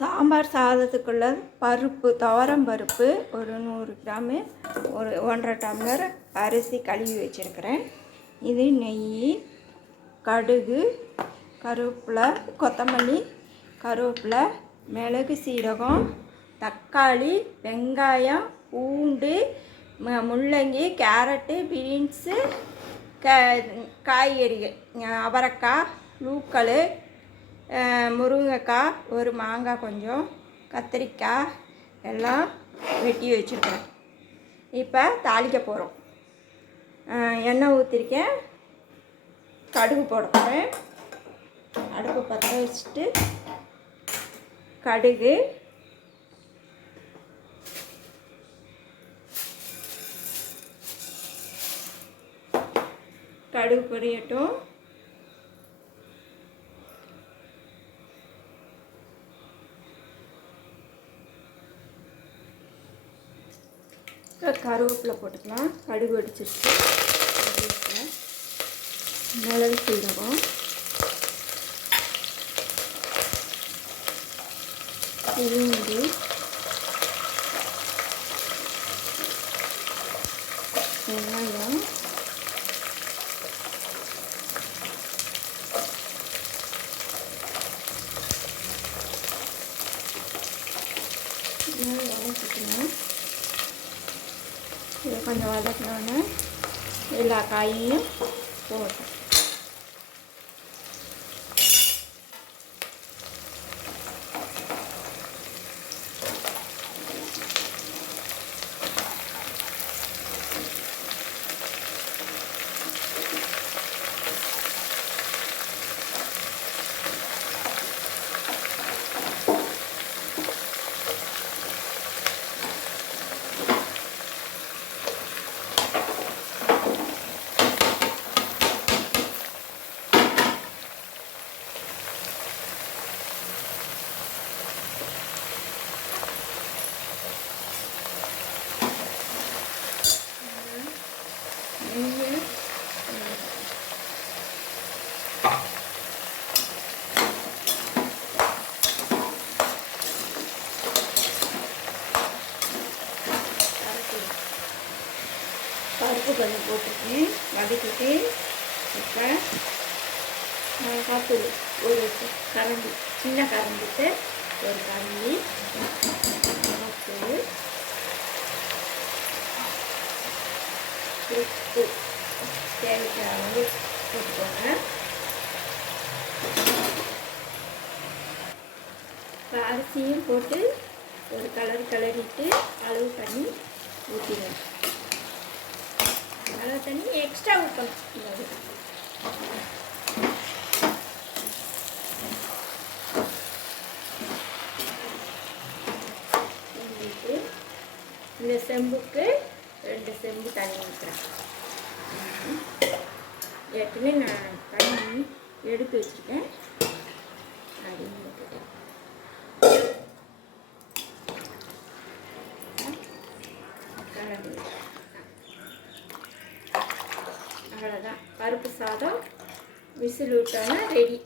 சாம்பார் சாதத்துக்குள்ள பருப்பு, துவரம் பருப்பு ஒரு 100 கிராமு, ஒரு 1½ டம்ளர் அரிசி கழுவி வச்சுருக்கிறேன். இது நெய், கடுகு, கருவேப்பிலை, கொத்தமல்லி, கருவேப்பிலை, மிளகு, சீரகம், தக்காளி, வெங்காயம், பூண்டு, முள்ளங்கி, கேரட்டு, பீன்ஸு, காய்கறிகள் அவரைக்காய், நூக்கல், முருங்கைக்காய், ஒரு மாங்காய், கொஞ்சம் கத்திரிக்காய் எல்லாம் வெட்டி வச்சுருக்கிறேன். இப்போ தாளிக்க போகிறோம். எண்ணெய் ஊற்றிருக்கேன், கடுகு போட போகிறேன். அடுப்பு பற்ற வச்சுட்டு கடுகு, கடுகு பொரியட்டும். கருவேப்பிலை போட்டுக்கலாம். கடுகு வெடிச்சிருச்சு. மிளகு, சீரகம், பூண்டு, வெங்காயம், வதக்கிக்கணும். இதை கொஞ்சம் வதக்கினோன்னு எல்லா காயையும் போட்டோம். பருப்பு கொஞ்சம் போட்டுருக்கேன், வதக்கிட்டு இப்போ மிளகாத்தூள் ஒரு கரண்டி, சின்ன கரண்டிட்டு ஒரு கரண்டி மிளகாத்தூள், உப்பு தேவைக்கு அளவு போட்டுக்கோங்க. இப்போ அரிசியும் போட்டு ஒரு கிளறிட்டு அளவு பண்ணி ஊற்றிடுவேன். நல்லா தண்ணி எக்ஸ்ட்ரா ஊற்றணும். இந்த செம்புக்கு 2 செம்பு தண்ணி ஊற்றுறேன். ஏற்கனவே நான் தண்ணி எடுத்து வச்சுருக்கேன். அப்படின்னு ஊற்றுறேன். அவ்வளோதான், பருப்பு சாதம் விசில் விட்டோன்னா ரெடி.